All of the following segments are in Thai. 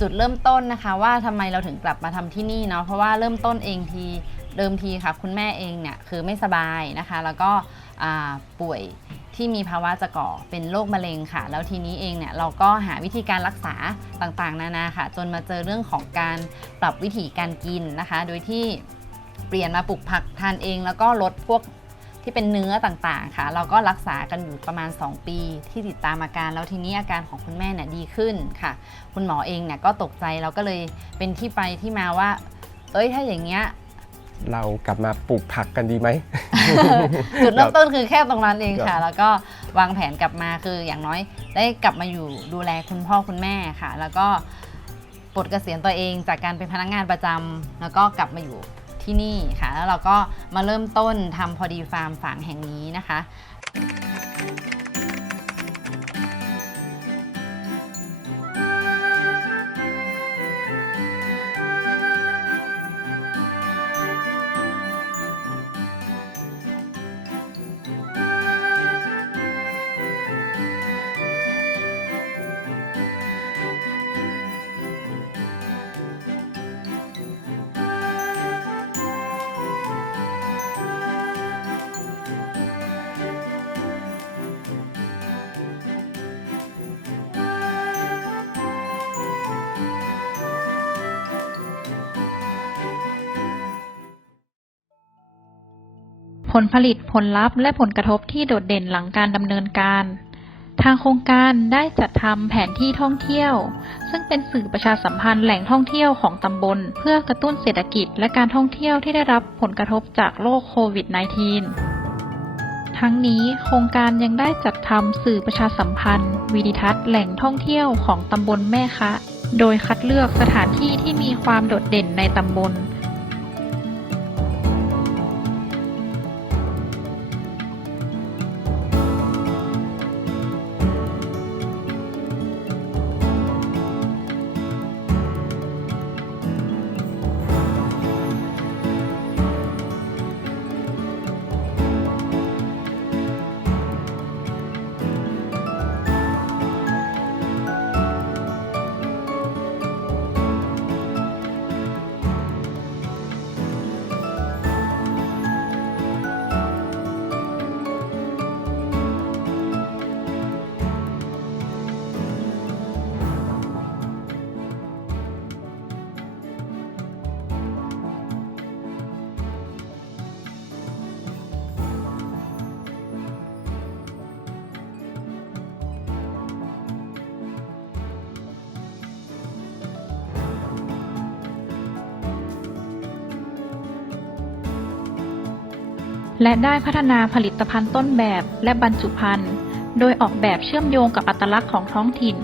จุดเริ่มต้นนะคะว่าทำไมเราถึงกลับมาทำที่นี่เนาะเพราะว่าเริ่มต้นเองทีเดิมทีค่ะคุณแม่เองเนี่ยคือไม่สบายนะคะ แล้วก็ป่วยที่มีภาวะจะก่อเป็นโรคมะเร็งค่ะ แล้วทีนี้เองเนี่ยเราก็หาวิธีการรักษาต่างๆ นานาค่ะ จนมาเจอเรื่องของการปรับวิธีการกินนะคะ โดยที่เปลี่ยนมาปลูกผักทานเองแล้วก็ลดพวก ที่เป็นเนื้อต่างๆค่ะ เราก็รักษากันอยู่ประมาณ 2 ปี ที่ติดตามอาการแล้วทีนี้อาการของคุณแม่เนี่ยดีขึ้นค่ะ คุณหมอเองเนี่ยก็ตกใจเราก็เลยเป็นที่ไปที่มาว่า เอ้ยถ้าอย่างเงี้ยเรากลับมาปลูกผักกันดีไหม จุดเริ่มต้นคือแค่ตรงนั้นเองครัค่ะบแล้วก็วางแผนกลับมาคืออย่างน้อย ได้กลับมาอยู่ดูแลคุณพ่อคุณแม่ค่ะ แล้วก็ปลดเกษียณตัวเองจากการเป็นพนักงานประจำแล้วก็กลับมาอยู่ ที่นี่ค่ะ แล้วเราก็มาเริ่มต้นทำพอดีฟาร์มฝางแห่งนี้นะคะ ลผลิตผลลัพธ์และผลกระทบที่โดดเด่นหลังการดำเนินการ ทางโครงการได้จัดทำแผนที่ท่องเที่ยว ซึ่งเป็นสื่อประชาสัมพันธ์แหล่งท่องเที่ยวของตำบล เพื่อกระตุ้นเศรษฐกิจและการท่องเที่ยวที่ได้รับผลกระทบจากโรคโควิด -19 ทั้งนี้โครงการยังได้จัดทำสื่อประชาสัมพันธ์ วิดิทัศน์แหล่งท่องเที่ยวของตำบลแม่คะ โดยคัดเลือกสถานที่ที่มีความโดดเด่นในตำบล และได้พัฒนาผลิตภัณฑ์ต้นแบบและบรรจุภัณฑ์ โดยออกแบบเชื่อมโยงกับอัตลักษณ์ของท้องถิ่น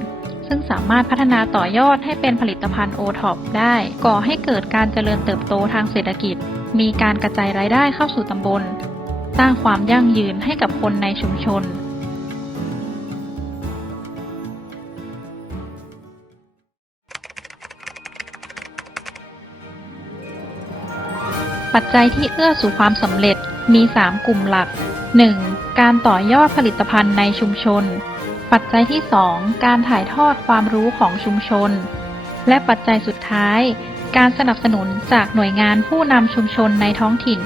ซึ่งสามารถพัฒนาต่อยอดให้เป็นผลิตภัณฑ์โอท็อปได้ ก่อให้เกิดการเจริญเติบโตทางเศรษฐกิจ มีการกระจายรายได้เข้าสู่ตำบล สร้างความยั่งยืนให้กับคนในชุมชนปัจจัยที่เอื้อสู่ความสำเร็จ มี 3 กลุ่มหลัก 1. การต่อยอดผลิตภัณฑ์ในชุมชน ปัจจัยที่ 2 การถ่ายทอดความรู้ของชุมชน และปัจจัยสุดท้าย การสนับสนุนจากหน่วยงานผู้นำชุมชนในท้องถิ่น